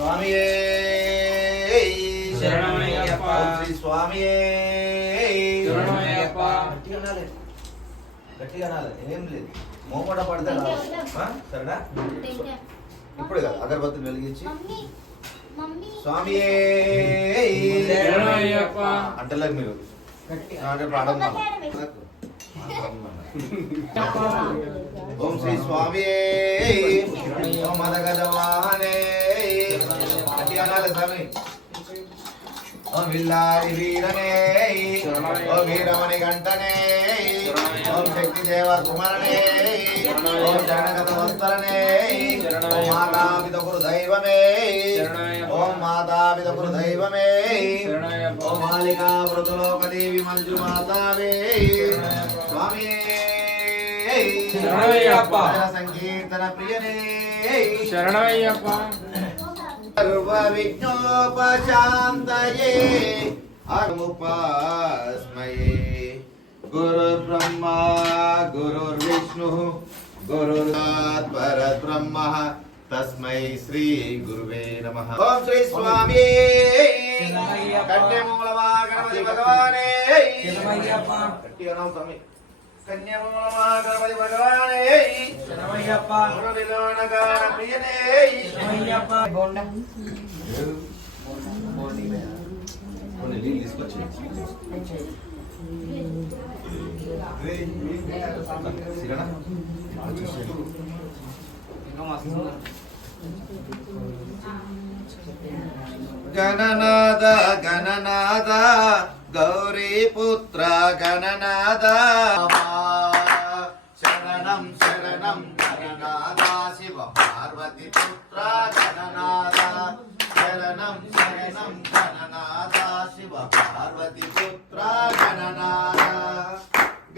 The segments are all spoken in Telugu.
స్వామియే శరణమయ్యప్ప శ్రీ స్వామియే శరణమయ్యప్ప. గట్టిగా అనాలి ఏం లేదు మోమట పడితే సరేనా ఇప్పుడు కదా అగరబత్తులు వెలిగించి స్వామియే శరణమయ్యప్ప అంటలేదు మీరు పాడమ్మా ఓం శ్రీ స్వామియే ఓం మద గజవాహనే గట్టి అనాలి స్వామి ఓం విల్లారి వీరనే ఓం వీరమణి గంటనే ఓం శక్తి దేవ కుమరనే ఓం జగనగత వస్త్రనే ఓం మాతాపిత గురు దైవమే ఓం మాతాపిత గురు దైవమే ఓం మాలికా వృతులోక దేవి మంజు మాతావే స్వామియే శరణమయ్యప్ప సంకీర్తన ప్రియనే శరణమయ్యప్ప సర్వ విఘ్నోపశాంతయే అముపాస్మయే గురుర్ బ్రహ్మ గురుర్ విష్ణు గురుర్ పరబ్రహ్మ తస్మై శ్రీ గురువే నమః. ఓం శ్రీ స్వామి కన్యమూలమా గణపతి భగవానే గట్టిగా నామ స్వామి కన్యమూలమా గణపతి భగవానే శరణమయ్యప్ప గురువిలోనగాన ప్రియనే శరణమయ్యప్ప బోండా గణనాద గణనాద గౌరీ పుత్ర గణనాద శరణం శరణం గణనాద శివ పార్వతి పుత్ర గణనాద శరణం శరణం గణనాద శివ పార్వతి పుత్ర గణనాద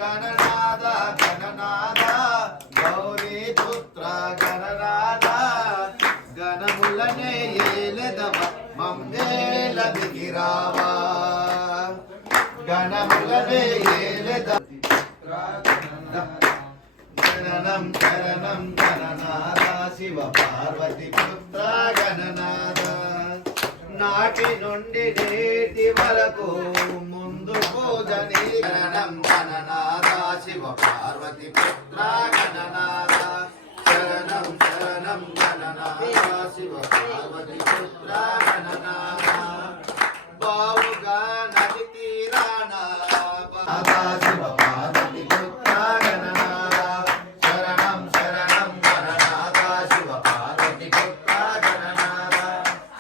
గణనాద గణనాద గౌరీ పుత్ర గణనాద గణములనే ఏలెదవ మమ్మేల దిగిరావా గణములనే ఏలెదవ గణనం శరణం గణనాద శివ పార్వతి పుత్ర గణనాద నాటి నుండి నేటి వరకు ముందు పూజని గణనం గణనాద శివ పార్వతి పుత్ర గణనాద శరణం శరణం గణనాద శివ పార్వతి పుత్ర గణనాద బావుగా నది తీరాన శివ పార్వతి పుత్ర గణనాద శరణం శరణం గణనాద శివ పార్వతి పుత్ర గణనాద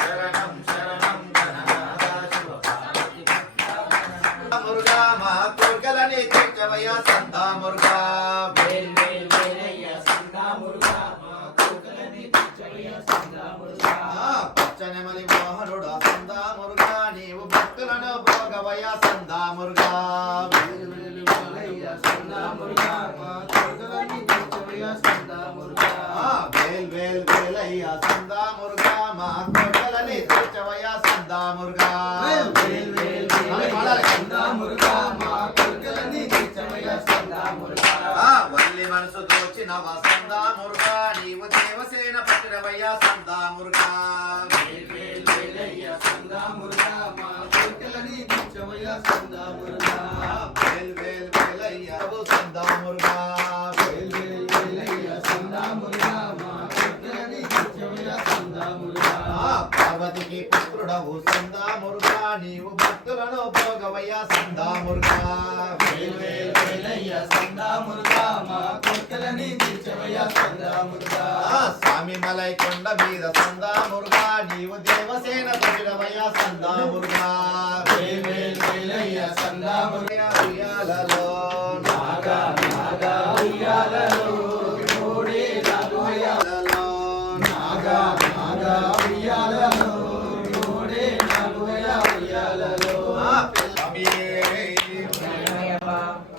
శరణం శరణం గణనాద శివ పార్వతి పుత్ర మురుగా మా కోర్కెలని తీర్చవయ్య సంతా మురుగా వేల్ వేల్ వేలయ్య సంతా మురుగా మా కోర్కెలని తీర్చవయ్య సంతా మురుగా పచ్చనెమలి మోహనుడా సంతా మురుగా నీవు భక్తులను భోగవయ్య సంతా మురుగా వేల్ వేల్ వేలయ్య సంతా మురుగా మా కోర్కెలని తీర్చవయ్య సంతా మురుగా వేల్ వేల్ వేలయ్య సంతా మురుగా మా కోర్కెలని తీర్చవయ్య సంతా మురుగా వేల్ వేల్ వేలయ్య సంతా మురుగా మా కోర్కెలని తీర్చవయ్య సంతా మురుగా వల్లి మనసు దోచిన సంతా మురుగా నీవు దేవసేన పట్టినవయ్య సంతా మురుగా వేల్ వేల్ వేలయ్య సంతా మురుగా మా కోర్కెలని తీర్చవయ్య సంతా మురుగా వేల్ వేల్ వేలయ్య సంతా మురుగా వేల్ వేల్ వేలయ్య సంతా మురుగా మా కోర్కెలని తీర్చవయ్య సంతా మురుగా పార్వతికి పుత్రుడవు సంతా మురుగా నీవు భక్తులను భోగవయ్య సంతా మురుగా వేల్ వేల్ వేలయ్య సంతా మురుగా మా కోర్కెలని తీర్చవయ్య సంతా మురుగా స్వామి మలై కొండ మీద సంతా మురుగా నీవు దేవసేన పట్టినవయ్య సంతా మురుగా వేల్ వేల్ వేలయ్య సంతా మురుగా ఉయ్యాలలో నాగా నాగా ఉయ్యాలలో కోడి నాగుయ్యాలలో నాగా నాగా ఉయ్యాలలో కోడి నాగుయ్యాలలో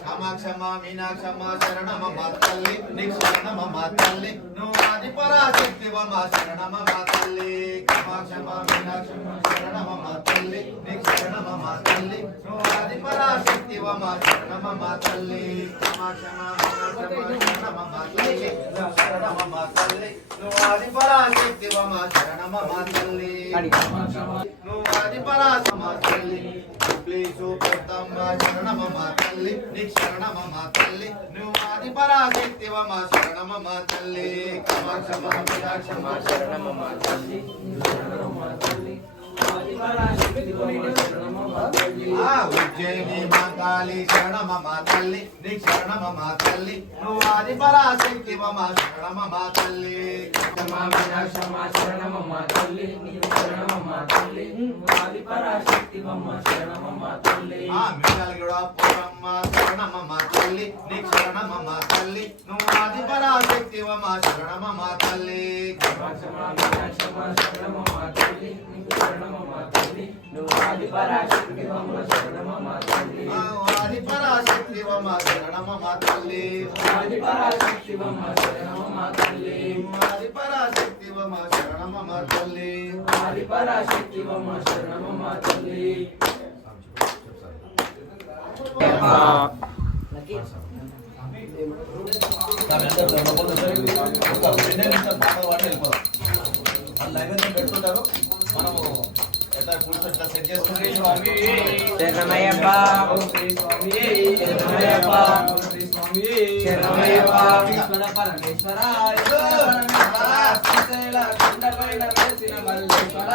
కామాక్షమా మీనాక్షమా శరణమమ్మ తల్లి నీకు శరణమమ్మ తల్లి నువ్వు ఆది పరాశక్తివమ్మ శరణమమ్మ తల్లి కామాక్షమా మీనాక్షమా శరణమమ్మ తల్లి నీకు శరణమమ్మ తల్లి నువ్వు ఆది పరాశక్తివమ్మ శరణమమ్మ తల్లి కామాక్షమా మీనాక్షమా శరణమమ్మ తల్లి శరణమమ్మ తల్లి నువ్వు ఆది పరాశక్తివమ్మ శరణమమ్మ తల్లి నువ్వు ఆది పరాశమ్మ తల్లి ప్లీజు పెద్దమ్మ శరణమమ్మ తల్లి నీకు శరణమమ్మ తల్లి నువ్వు ఆది పరాశక్తివమ్మ శరణమమ్మ తల్లి కామాక్షమ్మ మీనాక్షమ్మ శరణమమ్మ తల్లి ఉజ్జయిని మాతాలి శరణమమ్మ తల్లి నీకు శరణమమ్మ తల్లి నువ్వు ఆది పరాశక్తివమ్మ శరణమమ్మ తల్లి మీనాక్షమ్మ శరణమమ్మ తల్లి నీకు శరణమమ్మ తల్లి ఆది పరాశక్తివమ్మ శరణమమ్మ తల్లి మిగలగడ పురమ్మ శరణమమ్మ తల్లి నీకు శరణమమ్మ తల్లి నువ్వు ఆది పరాశక్తివమ్మ శరణమమ్మ తల్లి మీనాక్షమ్మ శరణమమ్మ తల్లి నీకు శరణమమ్మ తల్లి నువ్వు ఆది పరాశక్తివమ్మ శరణమమ్మ తల్లి ఆది పరాశక్తివమ్మ శరణమమ్మ తల్లి ఆది పరాశక్తివమ్మ శరణమమ్మ తల్లి ఆది పరాశక్తివమ్మ శరణమమ్మ తల్లి ఆది పరాశక్తివమ్మ శరణమమ్మ తల్లి పెడుతుంటారు మనము ఎట్లా కూర్చొని సెట్ చేసుకుంటే శరణమయ్యప్ప శరణమయ్యప్ప శరణమయ్యప్ప ఈశ్వర పరమేశ్వర శ్రీశైల కొండపైన వెలిసిన మల్లేశ్వర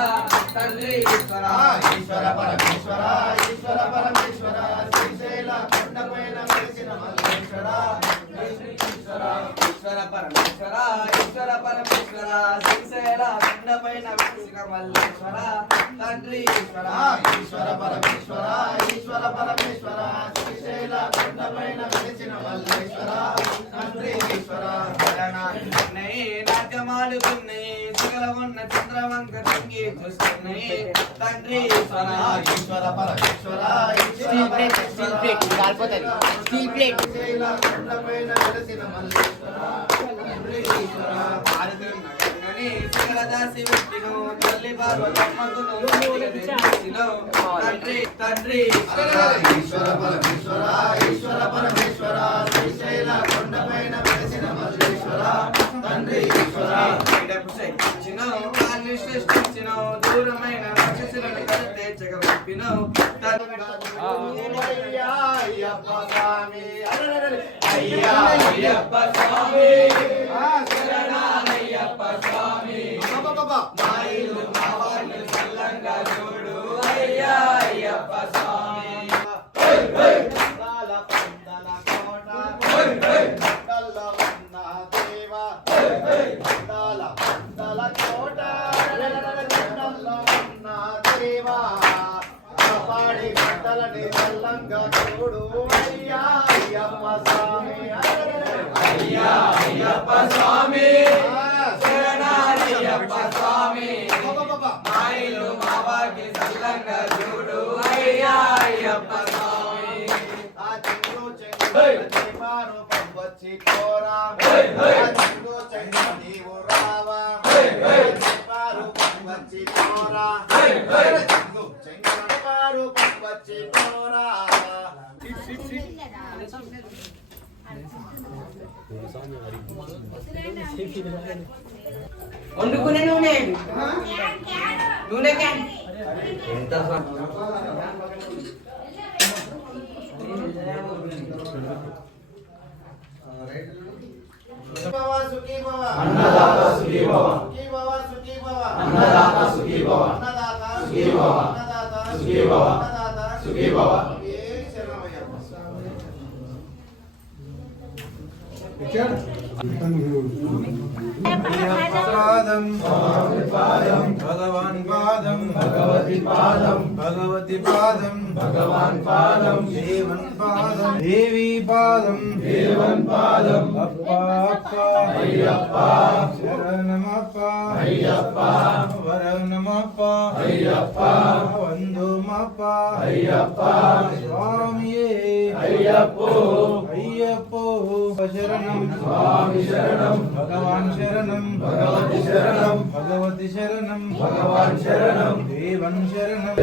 తండ్రి ఈశ్వర ఈశ్వర పరమేశ్వర ఈశ్వర పరమేశ్వర శ్రీశైల కొండపైన వెలిసిన మల్లేశ్వర ఈశ్వర పరమేశ్వర ఈశ్వర పరమేశ్వర శ్రీశైల కొండపైన వెలిసిన మల్లేశ్వర తండ్రి ఈశ్వర ఈశ్వర పరమేశ్వర ఈశ్వర పరమేశ్వర శ్రీశైల కొండపైన వెలిసిన మల్లేశ్వర తండ్రి ఈశ్వర నాట్యమాడుతున్నాయి సకల ఉన్న చంద్రవంక తంగి చూస్తున్నాయి తండ్రి ఈశ్వర ఈశ్వర పరమేశ్వర ఈశ్వర పరమేశ్వర శ్రీశైల కొండపైన వెలిసిన మల్లేశ్వర తండ్రి ఈశ్వర సకల దాసి వ్యక్తిను తల్లి పార్వతమ్మకును తండ్రి తండ్రి ఈశ్వర పరమేశ్వర ఈశ్వర పరమేశ్వర శ్రీశైల కొండపైన వెలిసిన మల్లేశ్వర తండ్రి ఈశ్వర కాళ్ళు సృష్టించిన దూరమైన రాక్షసులను కడితే జగవిప్పిన అయ్యా అయ్యప్ప స్వామి అయ్యా అయ్యప్ప స్వామి శరణాలయ్యప్ప స్వామి మా ఇల్లు మా వాళ్ళు చల్లంగా చూడు అయ్యా అయ్యప్ప స్వామి పందల కోట పందల ఉన్న దేవ పందల కోట పందల ఉన్న దేవ కాపాడి పంటలని చల్లంగా చూడు అయ్యా అయ్యప్ప స్వామి అయ్యా అయ్యప్ప స్వామి శరణాలయ్యప్ప స్వామి మా ఇల్లు మా వాకి చల్లంగా చూడు అయ్యా అయ్యప్ప స్వామి ఆ చెంగు చెంగు వచ్చి కోరా చెంగు చెంగు నీవు రావా వచ్చి కోరా చెంగు చెంగు వచ్చి కోరా వండుకునే నూనె నూనె క్యాన్ సుఖీ భవ అన్నదాత సుఖీ భవ సుఖీ భవ సుఖీ భవ అన్నదాత సుఖీ భవ అన్నదాత సుఖీ భవ అన్నదాత సుఖీ భవ అన్నదాత సుఖీ భవ ఏ శరణమయ్యప్ప పాదం భగవాన్ పాదం భగవతి పాదం భగవతి పాదం భగవాన్ పాదం దేవన్ పాదం దేవి పాదం దేవన్ పాదం అప్ప అప్ప అయ్యప్ప శరణమప్ప అయ్యప్ప వరణమప్ప అయ్యప్ప వందుమప్ప అయ్యప్ప స్వామియే అయ్యప్పో అయ్యప్పో శరణం స్వామి శరణం భగవాన్ శరణం భగవతి శరణం భగవతి శరణం భగవాన్ శరణం దేవన్ శరణం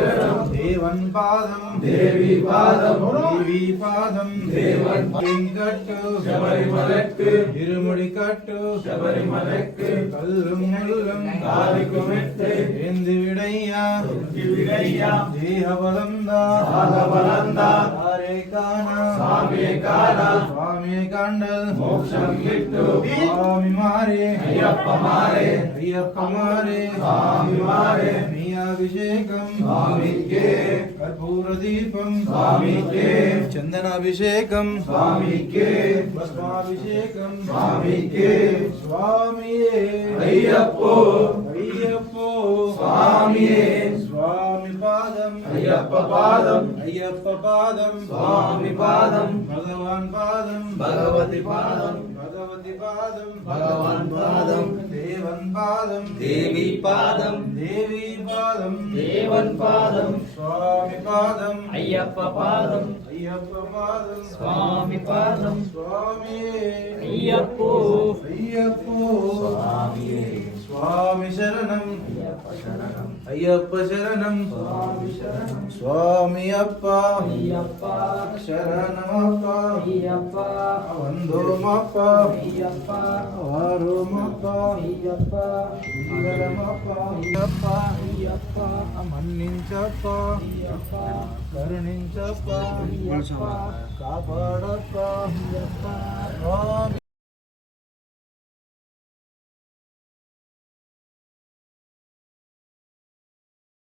దేవన్ పాదం దేవి పాదం దేవి పాదం దేవన్ వెంకట్టు శబరిమలక్కు இருமுடி கட்டு శబరిమలక్కు கல்லும் முள்ளும் కాలికుమెట్టు ஏந்தி விடையா విడయ్యా தேகபலந்தா ఆలబలందా ஆரே காணா స్వామి కాల சுவாமி காண்டல் మోక్షం గిట్టు சுவாமி மாறே అయ్యప్ప మారే ஐயப்ப மாறே స్వామి మారే நீ அபிஷேகம் స్వామికే కర్పూర దీపం స్వామికే చందనాభిషేకం స్వామికే భస్మాభిషేకం స్వామికే స్వామియే అయ్యప్పో అయ్యప్పో స్వామియే స్వామి పాదం అయ్యప్ప పాదం అయ్యప్ప పాదం స్వామి పాదం భగవాన్ పాదం భగవతి పాదం భగవతి పాదం భగవాన్ పాదం దేవన్ పాదం దేవి పాదం దేవి పాదం దేవన్ పాదం స్వామి పాదం అయ్యప్ప పాదం అయ్యప్ప పాదం స్వామి పాదం స్వామి అయ్యప్పో అయ్యప్పో స్వామియే స్వామి శరణం అయ్యప్ప శరణం అయ్యప్ప శరణం స్వామి శరణం స్వామి అప్ప అయ్యప్ప శరణమప్ప అయ్యప్ప వందోమప్ప అయ్యప్ప వారోమప్ప అయ్యప్ప మంగళమప్ప అయ్యప్ప అయ్యప్ప మన్నించప్ప అయ్యప్ప కరుణించప్ప అయ్యప్ప కాపాడప్ప